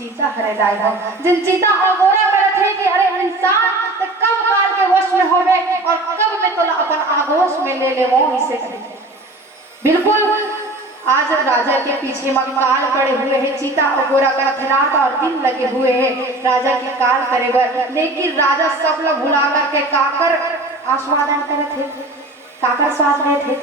चीता हरेदाई हो जिन चीता अगोरा करत है कि अरे इंसान तो कब काल के वश में होवे और कब में तो अपन आगोश में ले ले वो इसे कहे बिल्कुल। आज राजा के पीछे में काल पड़े हुए हैं, चीता अगोरा करत है, रात और दिन लगे हुए हैं राजा की काल करे बर, लेकिन राजा सब लोग भुला करके काकर आस्वादन करे थे, काकर स्वाद में थे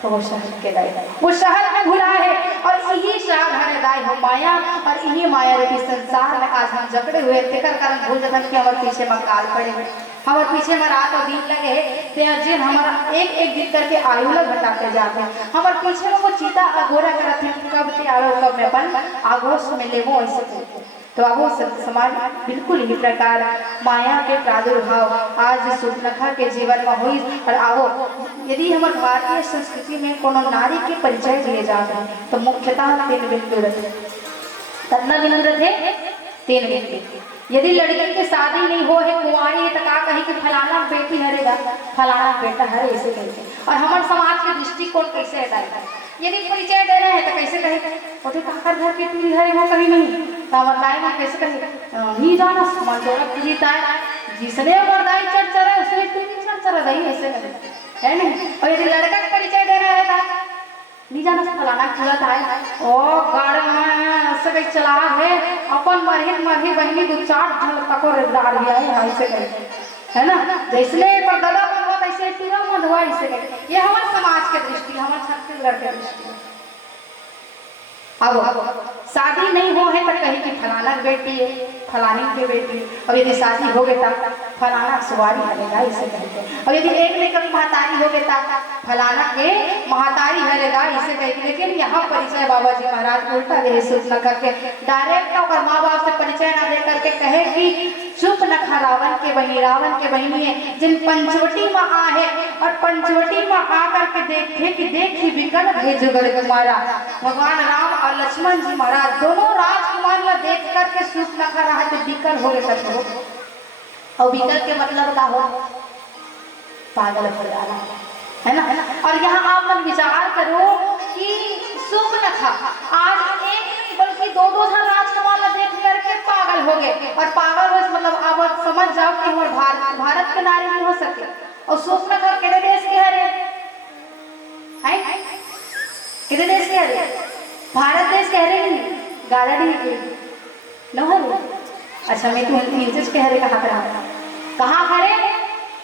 तो वो शहर के गए, वो शहर में भुला है और यही शहर हरेदाई हो माया और यही माया रूपी संसार में आज हम जकड़े हुए तेकर कारण भूल जतन के हमारे पीछे में काल पड़े हुए, हमारे पीछे में रात और दिन लगे हैं जिन हमारा एक एक दिन करके आयु लग घटाते जाते हैं, हमारे पीछे में वो चीता अगोरा करते हैं कब तैयारो कब में अपन आगोश में ले वो ऐसे तो अब समाज बिल्कुल ही प्रकार माया के प्रादुर्भाव आज सुपनखा के जीवन में हुई और आओ यदि हमारे भारतीय संस्कृति में कोनो नारी के परिचय दिए जाते हैं तो मुख्यतः 3 बिंदु रहते, कितना बिंदु रहते 3 बिंदु। यदि लड़की की शादी नहीं हो है कुंवारी है तो का कही कि फलाना बेटी हरेगा फलाना बेटा हरे ऐसे कहते और हमारे समाज के दृष्टिकोण कैसे हटाएगा, यदि परिचय दे रहे हैं तो कैसे कहे ओटे काकर घर की पीढ़ी है वो कहीं नहीं तो बताए ना कैसे कहे नहीं जाना समाज जोड़ा पीढ़ी ताए जिसने बरदाई चढ़ चढ़ा उसने पीढ़ी चढ़ चढ़ा रही ऐसे कहे है नहीं। और यदि लड़का का परिचय दे रहा है नहीं जाना फलाना खुलत है ओ गाड़ में से चला है अपन मरही बहनी 2-4 ढल तको रेदार है ऐसे कहे है ना, जैसे पर दादा बनवा ऐसे पूरा मधुआ ऐसे कहे ये हमारे समाज के दृष्टि हमारे छत्तीसगढ़ के दृष्टि। अब शादी नहीं हो है तो कहीं कि फलाना बेटी है फलानी की बेटी, और यदि शादी हो गई तो फलाना सुवारी हरेगा इसे कहते, और यदि एक लेकर महतारी हो गई तो फलाना के महतारी हरेगा इसे कहते। लेकिन यहाँ परिचय बाबा जी महाराज उल्टा रहे सुपनखा के डायरेक्ट और माँ बाप से परिचय ना दे करके कहे कि सुपनखा रावण के बहनी है जिन पंचवटी में आ है और पंचवटी में आ करके देखे कि देखी विकल भेजुगल कुमारा, भगवान राम और लक्ष्मण जी महाराज दोनों राजकुमार ला देख करके सुपनखा रहा तो विकल हो गए हो, और विकल के मतलब क्या हो पागल हो जाना है ना। और यहाँ आप मन विचार करो कि सुपनखा आज एक नहीं बल्कि 2-2 राजकुमार ला देख करके पागल हो गए, और पागल हो मतलब आप समझ जाओ कि हमारे भारत के नारी नहीं हो सके, और सुपनखा कितने देश के हरे कितने देश के हरे भारत देश कह रहे नहीं गारडी न हो अच्छा मैं तुम इंचज कह रहे कहाँ हरे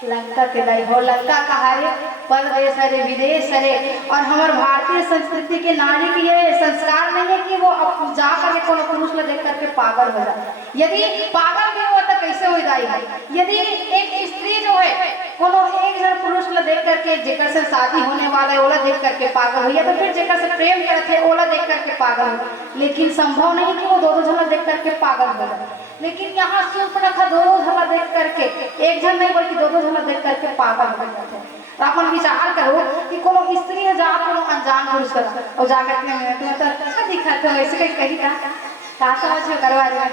लंका के दर हो, लंका का हरे परदेश हरे विदेश हरे। और हमारे भारतीय संस्कृति के नारी की ये संस्कार नहीं है कि वो अब जा करके कोनो पुरुष में देख करके पागल हो जाए, यदि पागल भी हुआ तो कैसे हो जाए है। यदि एक स्त्री जो है कोनो एक जन पुरुष ला देख करके जेकर से शादी होने वाला है ओला देख करके पागल हुई, तो फिर जेकर से प्रेम करते ओला देख करके पागल हो, लेकिन संभव नहीं कि वो 2-2 झलक देख करके पागल हो जाए। लेकिन यहाँ सुपनखा 2-2 झलक देख करके एक जन नहीं बल्कि 2-2 झलक देख करके पागल हो जाते हैं। तो अपन विचार करो कि कोनो स्त्री है जा कोनो अनजान पुरुष का और जाकर के तुम्हें तो अच्छा दिखाते हो ऐसे कहीं का समझ करवा रहे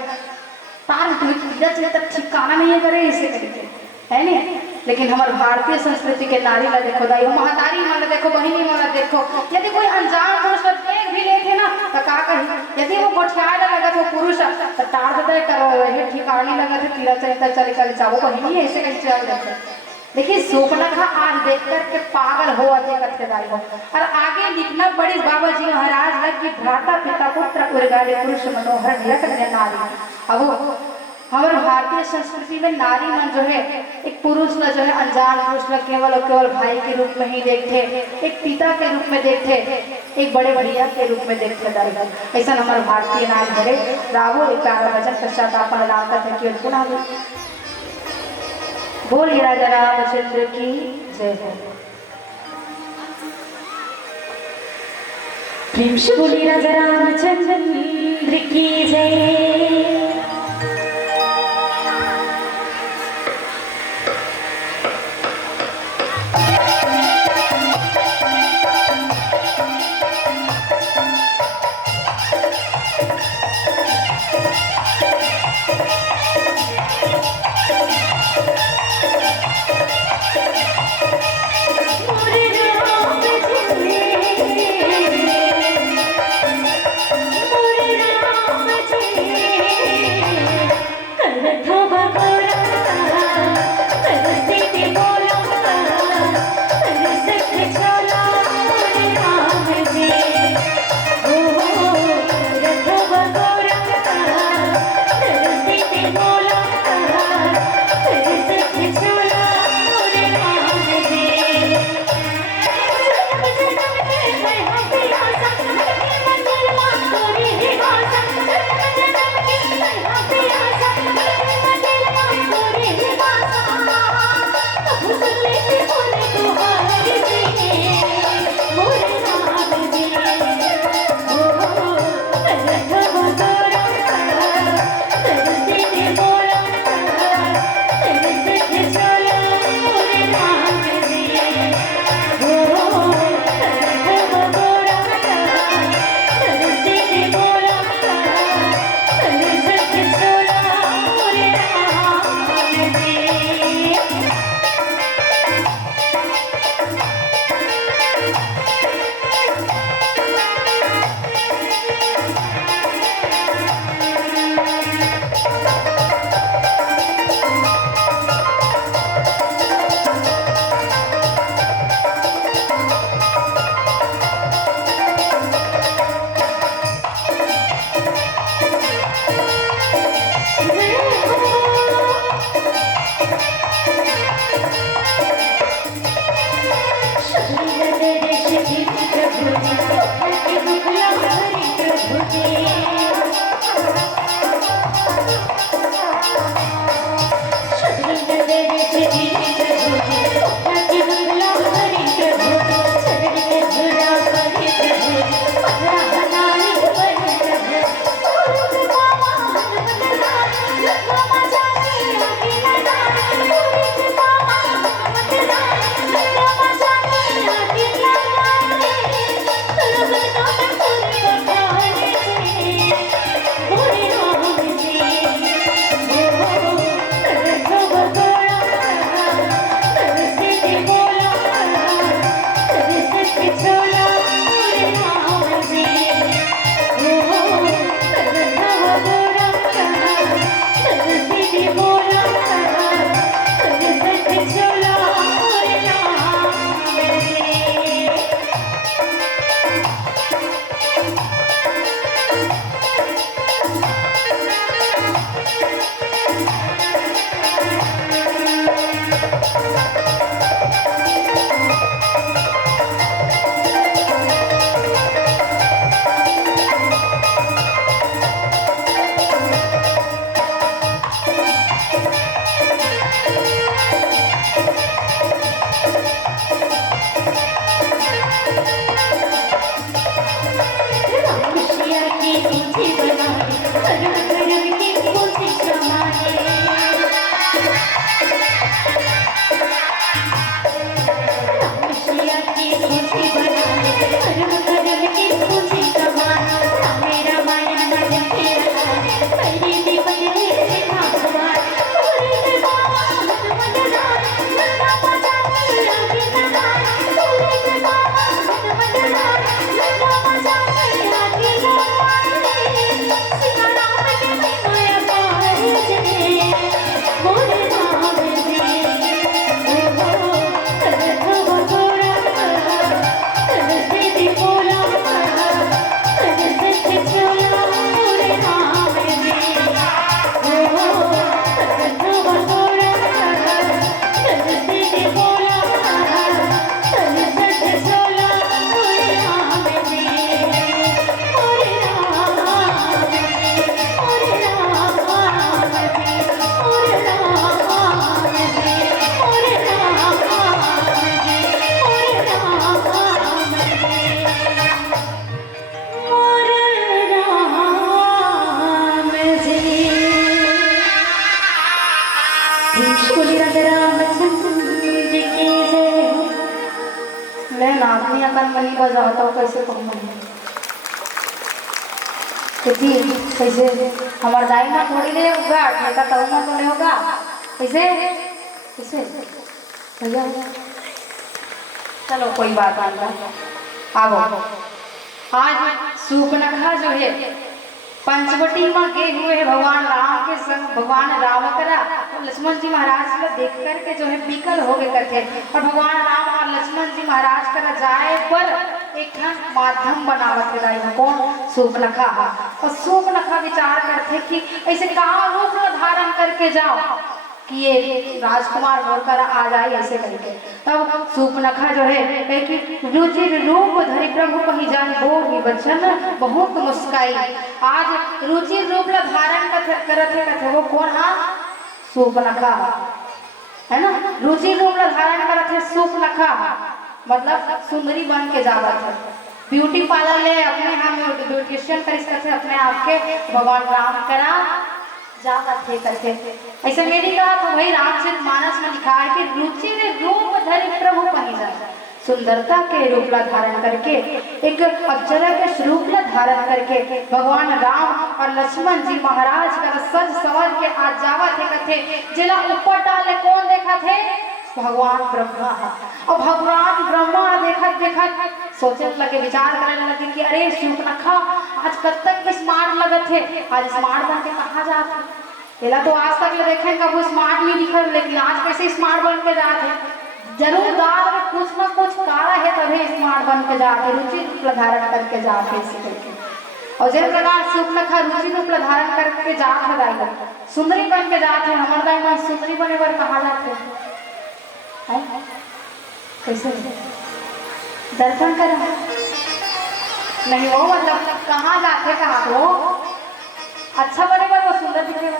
तार तुम्हें तक ठिकाना नहीं है करे इसे करके है नहीं। लेकिन हमारे भारतीय संस्कृति के नारी ला देखो दाई महतारी मन देखो बहिनी मन देखो, यदि कोई अनजान पुरुष देख भी लेते ना तो का कही यदि वो गोठियाए लगा तो पुरुष तो टार देते करो ये ठिकाने लगा थे तीरा चरित्र चले कल जाओ बहिनी ऐसे कहीं चल देते। देखिए सुपनखा आज देख कर के पागल हो देखते दाई हो, और आगे लिखना बड़ी बाबा जी महाराज लग कि भ्राता पिता पुत्र उर्गाले पुरुष मनोहर लख नारी। अब हमारे भारतीय संस्कृति में नारी मन जो है एक पुरुष ला जो है अनजान पुरुष ला केवल और केवल भाई के रूप में ही देखते, एक पिता के रूप में देखते, एक बड़े भैया के रूप में देखते दाई। ऐसा हमारे भारतीय नारी हरे रावो एक प्यारा भजन पश्चात अपन राम कथा की पुनः बोलिए राजा रामचंद्र की जय हो। प्रेम से बोलिए राजा रामचंद्र की जय। Thank you. मन में नहीं बजाता हूँ, कैसे कहूँ क्योंकि कैसे हमारे दाई में थोड़ी देर होगा, ठेका तो में थोड़े होगा, कैसे कैसे भैया चलो कोई बात नहीं। अब आज सूर्पनखा जो है पंचवटी में गए हुए है भगवान राम के संग, भगवान राम करा लक्ष्मण जी महाराज को देख करके जो है विकल हो गए करते, और भगवान राम और लक्ष्मण जी महाराज करा जाए पर एक माध्यम बनावत है कौन सूर्पनखा। और सूर्पनखा विचार करते कि ऐसे कहाँ रूप धारण करके जाओ कि ये राजकुमार होकर आ जाए ऐसे करके। तब सूर्पनखा जो है कि रुचिर रूप धरि प्रभु कही जान बोल बचन बहुत मुस्काई। आज रुचिर रूप धारण करत है वो कौन है? सूर्पनखा है ना। रुचिर रूप धारण करत है सूर्पनखा, मतलब सुंदरी बन के जावत है। ब्यूटी पार्लर ले अपने हम ब्यूटिशियन कर अपने आप के भगवान राम करा जाकर थे करते। ऐसा मेरी कहा तो वही रामचरित मानस में लिखा है कि रुचि ने रूप धरि प्रभु पही जाए, सुंदरता के रूप धारण करके एक अप्सरा के स्वरूप धारण करके भगवान राम और लक्ष्मण जी महाराज का सज सवज के आज जावत थे कथे। जिला ऊपर डाले कौन देखा थे? भगवान ब्रह्मा। और भगवान ब्रह्मा देखत देखत सोचने लगे, विचार करने लगे कि अरे सूर्पनखा आज कब तक स्मार्ट लगत है, आज स्मार्ट बन के कहाँ जाते। पहला तो आज तक देखे कब स्मार्ट नहीं दिखल, लेकिन आज कैसे स्मार्ट बन के जाते। जरूर दाल में कुछ ना कुछ काला है तभी स्मार्ट बन के जाते, रुचि रूप धारण करके जाते इसी करके। और जिस प्रकार सूर्पनखा रुचि रूप धारण करके जाते दाई सुंदरी बन के जाते, हमारे दाई में सुंदरी बने पर कहाँ जाते कैसे दर्पण कर नहीं हो, मतलब कहाँ जाते कहाँ वो अच्छा बनेगा वो सुंदर दिखेगा।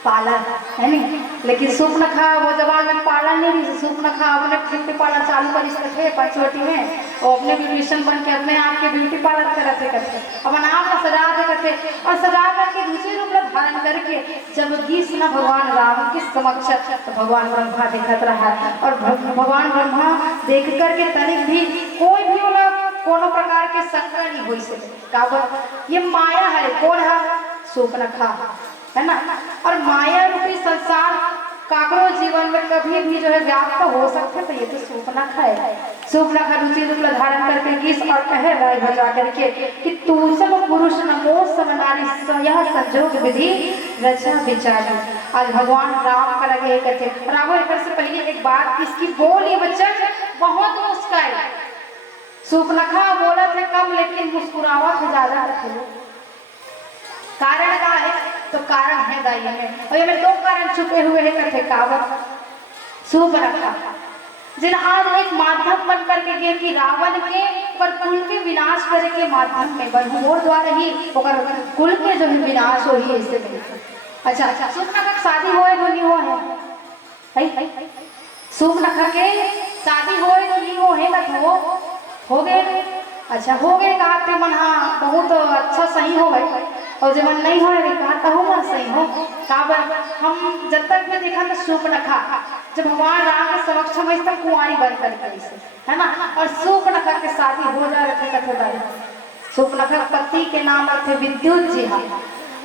पार्लर है नहीं, लेकिन सूर्पनखा वो जमाने में पार्लर नहीं रही। सूर्पनखा अपने ब्यूटी पार्लर चालू कर थे पंचवटी में, वो अपने ब्यूटिशियन बन के अपने आप के ब्यूटी पार्लर करते अपन आप सजा के करते, और सजा करके दूसरे रूप धारण करके जब गीस न भगवान राम के समक्ष तो भगवान ब्रह्मा देखत रहा। और भगवान ब्रह्मा देख करके तनिक भी कोई भी वाला कोनो प्रकार के शंका नहीं हुई से काबर ये माया है। कौन है? सूर्पनखा है ना। और माया रूपी संसार काकरो जीवन में कभी भी जो है व्याप्त हो सकते, तो ये तो सूर्पनखा है। सूर्पनखा रुचि रूप धारण करके गीस और कह राय बजा करके कि तू सब पुरुष नमो सब नारी यह संजोग विधि रचा विचारी। आज भगवान राम का लगे कहते रावण से पहले एक बात इसकी बोली बच्चन बहुत मुस्काई। सूर्पनखा बोला थे कम लेकिन मुस्कुरावत ज्यादा थे। कारण क्या है? तो कारण है दाई में, और ये में दो कारण छुपे हुए हैं कथे कावत सूर्पनखा जिन आज एक माध्यम बन करके गए कि रावण के पर कुल के विनाश करे के माध्यम में बन मोर द्वारा ही कुल के जो है विनाश हो ही ऐसे नहीं। अच्छा सूर्पनखा की शादी होए तो नहीं हो है सूर्पनखा के शादी होए तो नहीं हो है ना हो गए। अच्छा हो गए कहते मन हाँ बहुत अच्छा सही हो गए, और जब मन नहीं हो रहे कहता हो मन सही हो काबर हम जब तक में देखा तो सूर्पनखा जब भगवान राम के समक्ष में तक कुंवारी बन करके है ना। और सूर्पनखा के शादी हो जा रहे थे कथे। सूर्पनखा पति के नाम रखे विद्युत जी हाँ।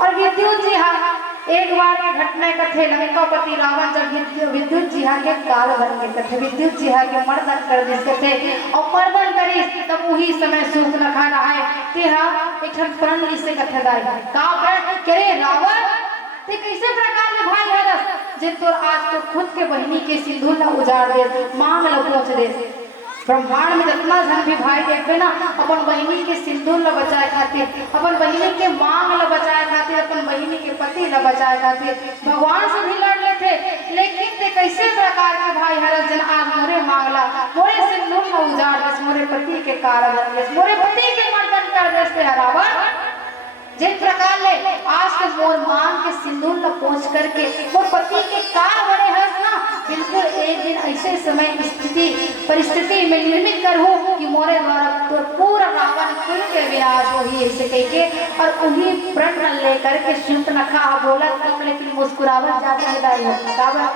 और विद्युत जी हाँ एक बार के घटना कथे लंकापति रावण जब विद्युत जी हाँ के काल बन के कथे विद्युत जी हाँ के मर्दन कर दिस कथे, और मर्दन करी तब वही समय सूर्पनखा रहा ते हाँ एक प्रण से कथे दाई का प्रण करे रावण ते कैसे प्रकार ले भाई हरस जे तोर आज तो खुद के बहिनी के सिंदूर न उजाड़ दे मांग ल पहुंच दे। ब्रह्मांड में जितना धन भी भाई देखते ना अपन बहिनी के सिंदूर ल बचाए खातिर, अपन बहिनी के मांग ल बचाए खातिर, अपन बहिनी के पति ल बचाए खातिर भगवान से भी लड़ लेते। लेकिन ते कैसे प्रकार के भाई हरस जन आज मोरे मांगला मोरे सिंदूर न उजाड़ दे, मोरे पति के कारण दे, मोरे पति के मर्दन कर देते रावण। जिस प्रकार ले आज के मोर मांग के सिंदूर न पहुंच करके मोर पति के कार बड़े हंस ना बिल्कुल एक दिन ऐसे समय परिस्थिति में निर्मित कर हो कि मोरे द्वारा तो पूरा रावण कुल के विनाश हो ही ऐसे कह के। और उन्हीं प्रण लेकर के सूर्पनखा बोला कम लेकिन मुस्कुरावत जाता है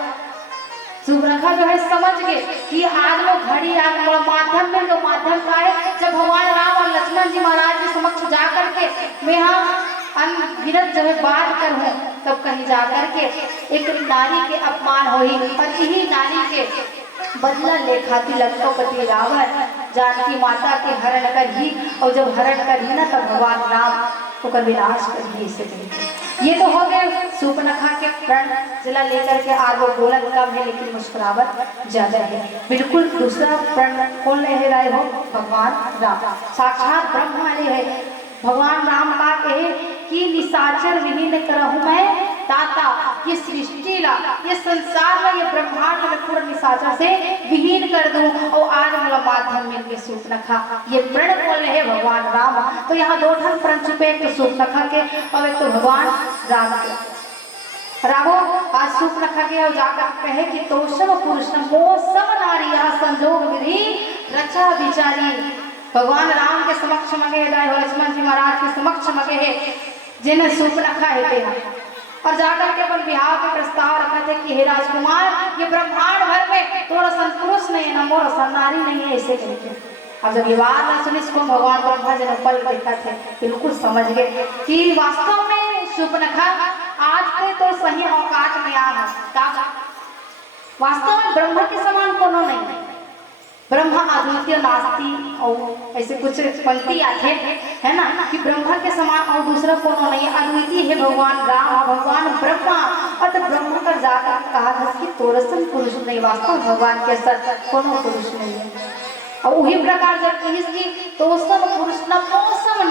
सुबरखा जो है समझ गए कि आज वो घड़ी आ माध्यम में जो माध्यम का है, जब भगवान राम और लक्ष्मण जी महाराज के समक्ष जा करके मैं यहाँ अनगिनत जो है बात कर हूँ, तब कहीं जा करके एक नारी के अपमान हुई और यही नारी के बदला ले खाती लंकोपति रावण जानकी माता के हरण कर ही, और जब हरण कर ही ना तब भगवान राम को कर विनाश कर ही इसे। ये तो हो गए सूर्पनखा के प्रण जिला लेकर के आज वो बोलन कम है लेकिन मुस्कुरावट ज्यादा है। बिल्कुल दूसरा प्रण कौन ले रहे हो? भगवान राम साक्षात ब्रह्म आए है। भगवान राम का कहे कि निशाचर विहीन करहूं मैं ताता, ये सृष्टि ला ये संसार में ये ब्रह्मांड में पूरा निशाचर से विहीन कर दूं, और आज मेरा माध्यम में ये सूर्पनखा ये प्रण बोल रहे भगवान राम। तो यहाँ दो ठन प्रण छुपे, एक तो सूर्पनखा के और एक तो भगवान राम के। रावो आज सूर्पनखा के और जाकर कहे कि तो सब पुरुष मोह सब नारी यहाँ संजोग विधि रचा विचारी। भगवान राम के समक्ष मगे लक्ष्मण जी महाराज के समक्ष मगे है जिन्हें सूर्पनखा है और जाकर के अपन बिहार के प्रस्ताव रखा थे कि हे राजकुमार, ये ब्रह्मांड भर में थोड़ा सन पुरुष नहीं है ना मोर सन नारी नहीं है, ऐसे करके। अब जब ये बात न सुनी इसको भगवान ब्रह्मा जी ने पल देखा थे, बिल्कुल समझ गए कि वास्तव में सूर्पनखा आज के तो सही औकात में आ वास्तव में ब्रह्मा के समान कोनो नहीं है। ब्रह्मा अद्वितीय नास्ति और ऐसे कुछ पंक्ति आते है ना कि ब्रह्मा के समान और दूसरा कोनो नहीं है, अद्वितीय है भगवान राम भगवान ब्रह्मा। और तो ब्रह्मा का जाकर कहा था कि तोरसन पुरुष नहीं, वास्तव भगवान के सर कोनो पुरुष नहीं है। और वही प्रकार जब इसकी तोरसन पुरुष न मौसम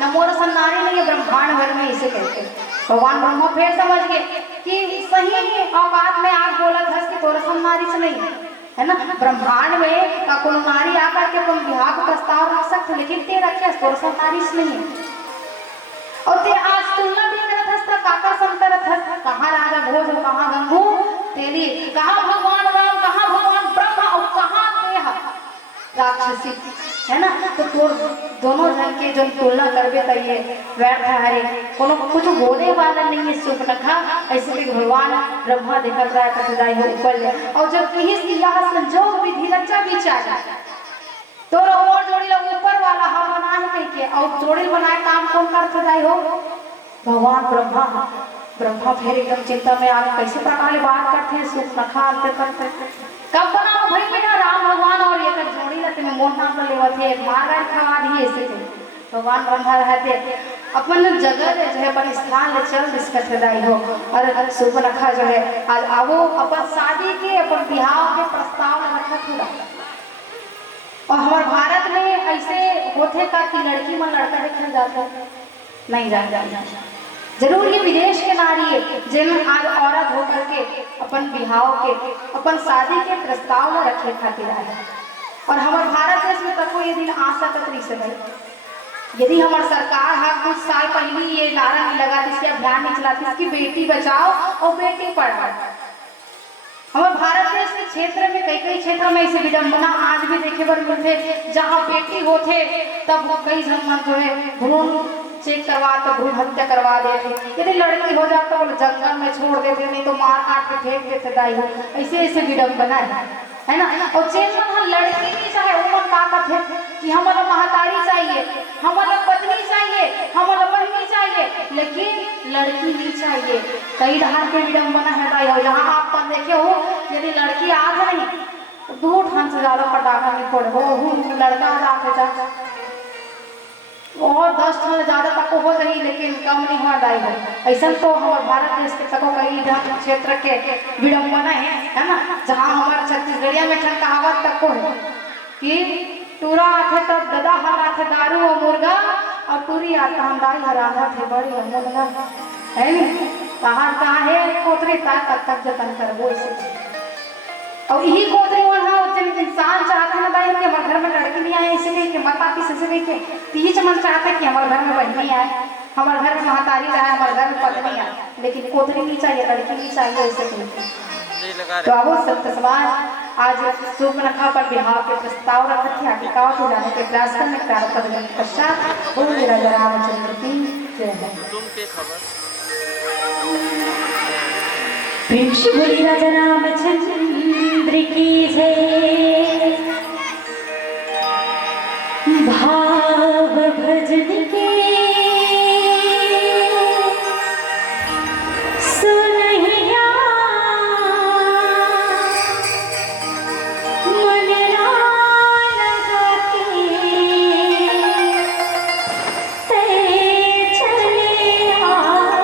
न मोरसन नारी नहीं है ब्रह्मांड भर में, इसे कहते भगवान ब्रह्मा फिर समझ गए कि सही औकात में आग बोला था कि तोरसन नारी से नहीं है ना, ब्रह्मांड में का कोनो नारी आकर के तुम विवाह का प्रस्ताव रख सकते, लेकिन ते रखे तोरसन नारी से नहीं है। और ते आज तुलना भी करत हस त काका संतरत हस, कहाँ राजा भोज और कहाँ गंगू तेरी, कहाँ भगवान राम कहाँ भगवान ब्रह्मा और कहाँ ते राक्षसी है ना। तो दोनों जन के जो तुलना करबे तो ये व्यर्थ है, कोनो कुछ बोले वाला नहीं है सूर्पनखा। ऐसे भी भगवान ब्रह्मा देखत रहा कथदाई हो ऊपर ले, और जब कहीं यह संजोग विधि रचा विचार तो और जोड़ी लोग ऊपर वाला हम बना है के, और जोड़ी बनाए काम कौन करत जाई हो? भगवान ब्रह्मा। ब्रह्मा फिर एकदम चिंता में आगे कैसे प्रकार बात करते हैं सूर्पनखा अंतर करते कब बनाओ भाई बेटा राम भगवान और ये कर जोड़ी रहते में मोट नाम पर लेवत है मार गाड़ खवा दिए ऐसे थे। भगवान ब्रह्मा रहते अपन जगह जो है अपन स्थान ले चल डिस्कस दाई हो, और सूर्पनखा जो है आज आवो अपन शादी के अपन बिहाव के प्रस्ताव रखा थोड़ा। और हमारे भारत में ऐसे होते का कि लड़की मन लड़का देखा जाता नहीं जाता, जरूर ये विदेश के नारी है जिन आज औरत होकर के अपन बिहाव के अपन शादी के प्रस्ताव में रखे खातिर है। और हमारे भारत देश में तक ये दिन आ सकत रही से भाई, यदि हमारे सरकार हाँ कुछ साल पहले ये नारा नहीं लगा इसके अभियान नहीं चलाती इसकी बेटी बचाओ और बेटी पढ़ाओ। हमारे भारत देश के क्षेत्र में कई क्षेत्रों में ऐसे विडम्बना आज भी देखे बर मिलते, जहाँ बेटी होते तब कई जन मन जो है भ्रूण चेक करवा तो भ्रूण हत्या करवा देते, यदि लड़की हो जाता तो जंगल में छोड़ देते, नहीं तो मार काट के फेंक देते दाई हो। ऐसे ऐसे विडम्बना है ना। और चेक में लड़की नहीं चाहे उमर ताकत है कि हमारा महतारी चाहिए, हमारा पत्नी चाहिए, हमारा बहनी चाहिए, लेकिन लड़की नहीं चाहिए। कई धार के विडम्बना है दाई हो, जहाँ आप देखे हो यदि लड़की आध नहीं 2 ठान से ज्यादा पटाखा नहीं फोड़े हो, लड़का आते जा और 10 ठान ज्यादा तक हो जाए लेकिन कम नहीं हुआ दाई हो। ऐसा तो हमारे भारत देश के तको कई क्षेत्र के विडम्बना है ना, जहाँ हमारे छत्तीसगढ़िया में ठन कहावत तक को है कि टूरा आथे तब ददा हर आथे दारू और मुर्गा, और टूरी आता हम दाई हराधा थे बड़ी मुर्गा है नहीं कहाँ कहाँ है कोतरी तक जतन करबो ऐसे। और यही कोतरी वहाँ जब इंसान चाहता है ना भाई कि हमारे घर में लड़की नहीं आए इसलिए कि माता पिता से के तीज मन चाहता है कि हमारे घर में बहनी आए, हमारे घर में महतारी रहे, हमारे घर में पत्नी आए, लेकिन कोतरी नहीं चाहिए लड़की नहीं चाहिए ऐसे नहीं। तो अब सत्य समाज आज सूर्पनखा पर बिहाव के प्रस्ताव रखा थे आटिकाओं को जाने के प्रयास करने के पश्चात बोल राजा रामचंद्र की जय है। प्रेम से बोली राजा रामचंद्र चंद्र की जय। भाव भजन के सुनहिया मन लगा के ते चले आवेना।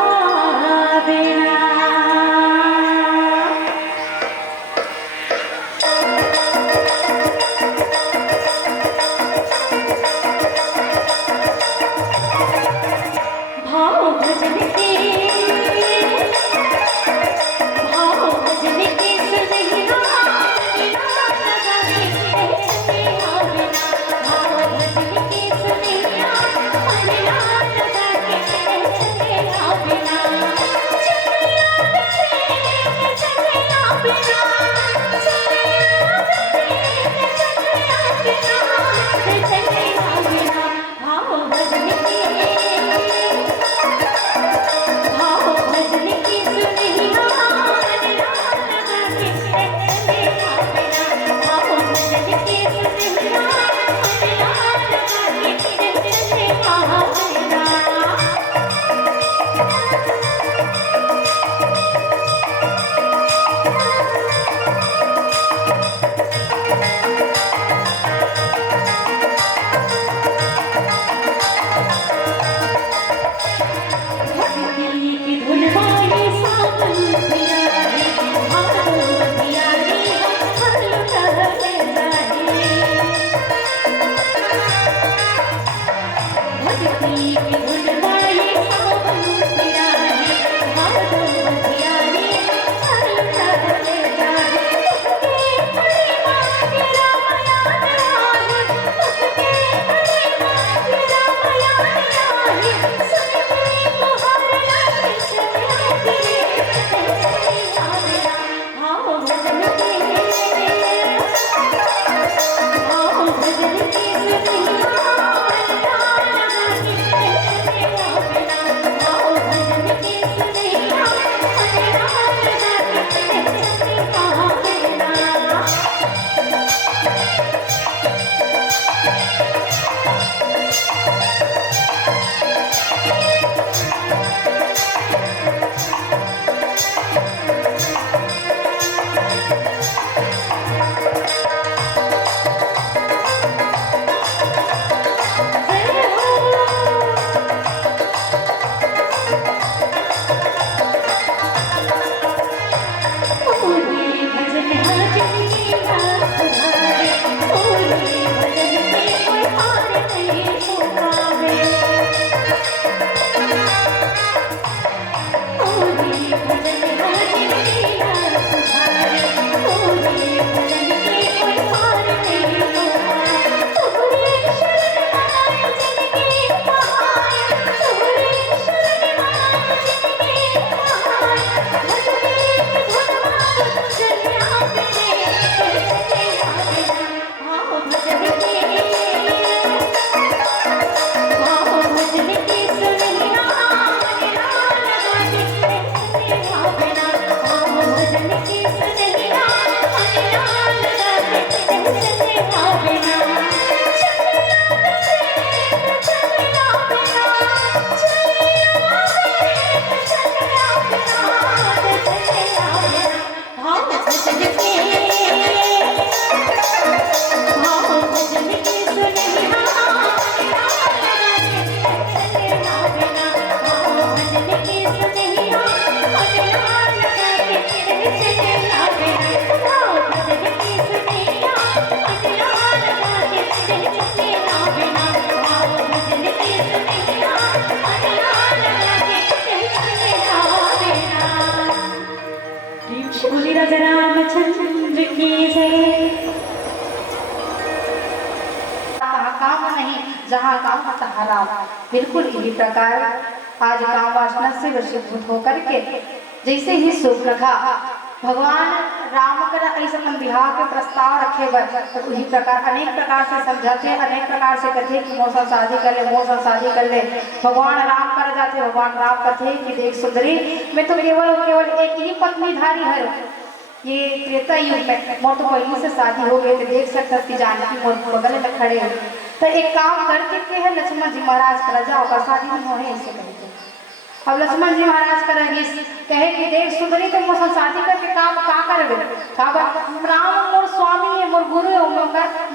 रामचंद्र की जय। काम नहीं जहाँ काम तहाँ राम। बिल्कुल इसी प्रकार आज काम वासना से वशीभूत होकर के जैसे ही सुप्रखा भगवान राम का ऐसा विवाह के प्रस्ताव रखे तो उसी प्रकार अनेक प्रकार से समझाते, अनेक प्रकार से कहते कि मौसा शादी कर ले, मौसा शादी कर ले। भगवान राम कर जाते, भगवान राम कहते कि देख सुंदरी, मैं तो केवल केवल एक ही पत्नी धारी है, ये त्रेता युग में मोर तो पहले से शादी हो गई तो देख सकते कि जानकी मोर बगल में खड़े हो तो एक काम करके के है लक्ष्मण जी महाराज कर जाओ का शादी नहीं होने ऐसे कहे। अब लक्ष्मण जी महाराज करेंगे कहे कि देख सुंदरी तो मोर शादी करके काम का करबे राम मोर स्वामी है मोर गुरु है मोर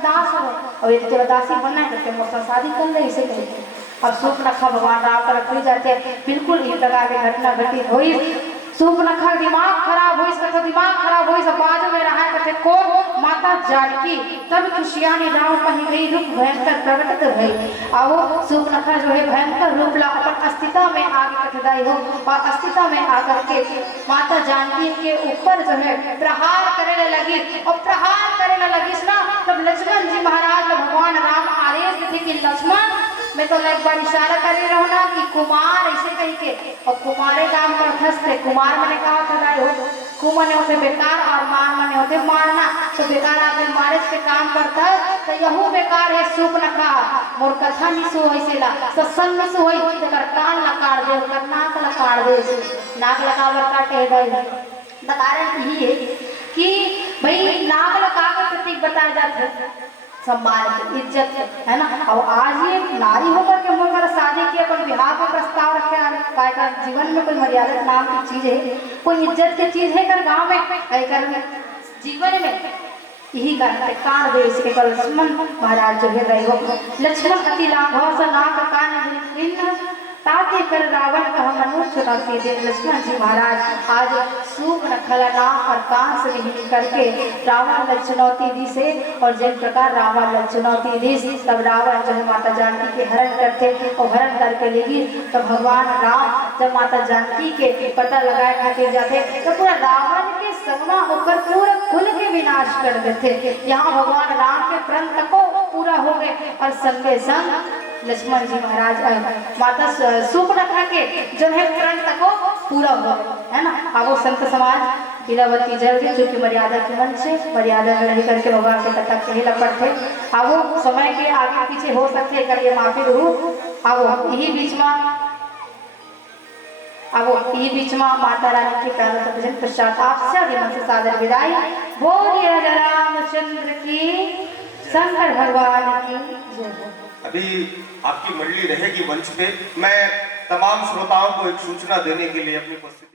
दास हो और ये तेरा दासी बनना है तो मोर शादी कर ले ऐसे कहे। अब सूर्पनखा भगवान राम का रखी जाते हैं बिल्कुल इस प्रकार की घटना घटित हुई। सूर्पनखा दिमाग खराब हुई इसका दिमाग खराब हुई सब बाजू में रहा कथे को माता जानकी तब खुशियानी राम कहीं गई रूप भयंकर प्रकट भई और सूर्पनखा जो है भयंकर रूप ला अपन अस्तित्व में आगे कथदाई हो और अस्तित्व में आकर के माता जानकी के ऊपर जो है प्रहार करने लगी और प्रहार करने लगी ना तब लक्ष्मण जी महाराज भगवान राम आदेश थे कि लक्ष्मण मैं तो एक बार इशारा कर रही हूँ ना कि कुमार ऐसे कहीं के और कुमारे काम पर फंसते कुमार मैंने कहा था हो कुमार होते बेकार और मार मने होते मारना तो बेकार आदमी मारे के काम करता है तो यहू बेकार है सूर्पनखा मोर कथा नहीं सो ऐसे ला सत्संग में सो होई तेकर कान ला काट दे ओकर नाक ला काट दे नाक लगावर काटे गई द कारण यही है कि भाई नाक लगा के प्रतीक बताया जाता है सम्मान इज्जत है ना। और आज ये नारी होकर के मुझे शादी की अपन विवाह का प्रस्ताव रखे काय का जीवन में कोई मर्यादा नाम की चीज है कोई इज्जत की चीज है कर गांव में कर जीवन में यही कान दे इसके कल लक्ष्मण महाराज जो है रहे हो लक्ष्मण अति लाघव से नाक कान ताते कर रावण का मनुष्य चुनौती दे लक्ष्मण जी महाराज आज सूर्पनखा नाक और कान से नहीं करके रावण ने चुनौती दी से और जिस प्रकार रावण ने चुनौती दी तब रावण जो है माता जानकी के हरण करते और हरण करके लेगी तो भगवान राम जब माता जानकी के पता लगाए खाते जाते तो पूरा रावण के संगमा होकर पूरा कुल के विनाश कर देते। यहाँ भगवान राम के प्रण तको पूरा हो गए और संगे संग लक्ष्मण जी महाराज माता सूर्पनखा के जो है प्रण तको पूरा हो है ना। अब वो संत समाज लीलावती जल्दी चूंकि मर्यादा के मन से मर्यादा में रह करके भगवान के कथा कहे लपट थे अब वो समय के आगे पीछे हो सकते कर ये माफी रू अब यही बीच में माता रानी के प्राण भजन पश्चात आपसे अभिमान से सादर विदाई बोलिए रामचंद्र की शंकर भगवान की जय। अभी आपकी मंडली रहेगी मंच पे मैं तमाम श्रोताओं को एक सूचना देने के लिए अपनी उपस्थिति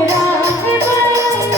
राम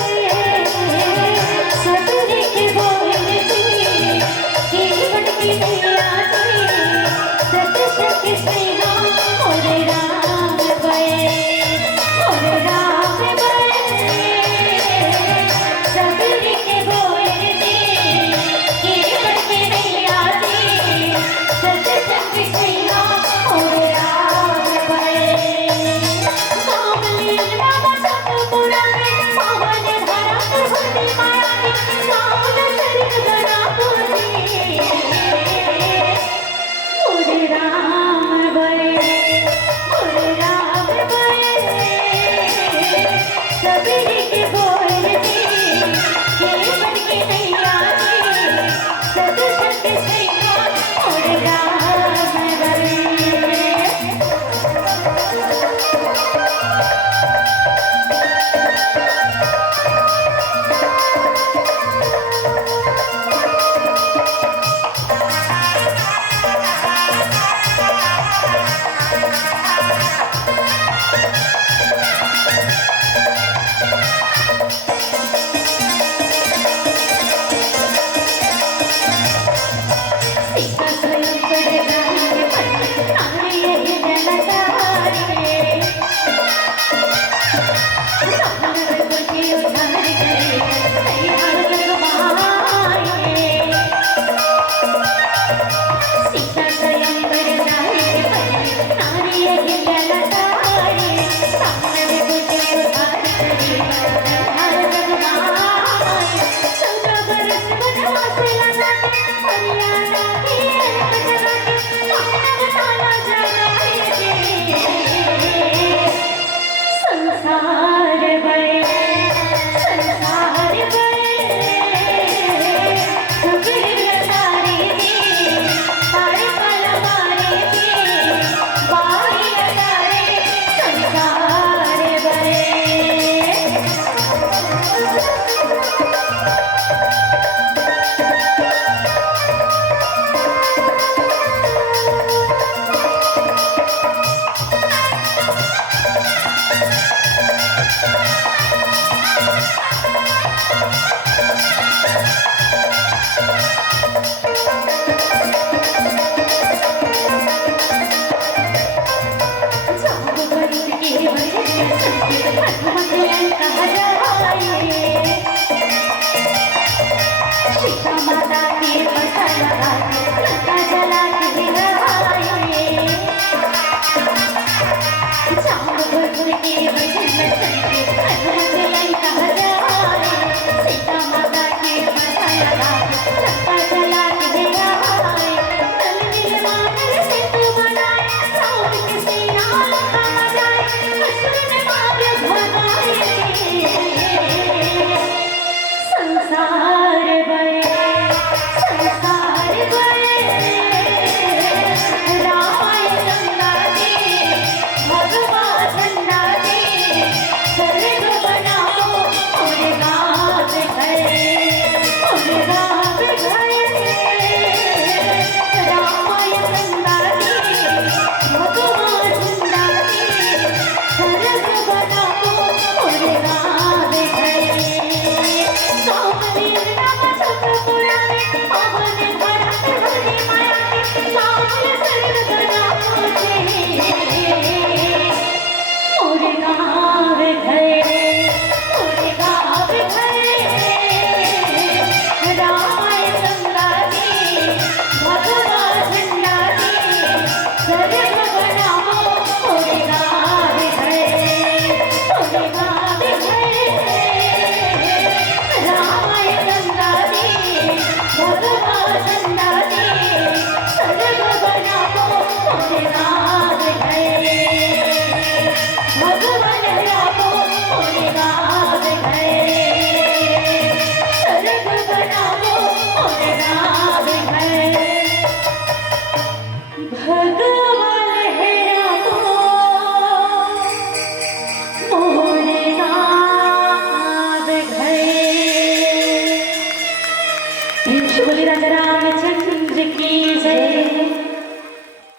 राधा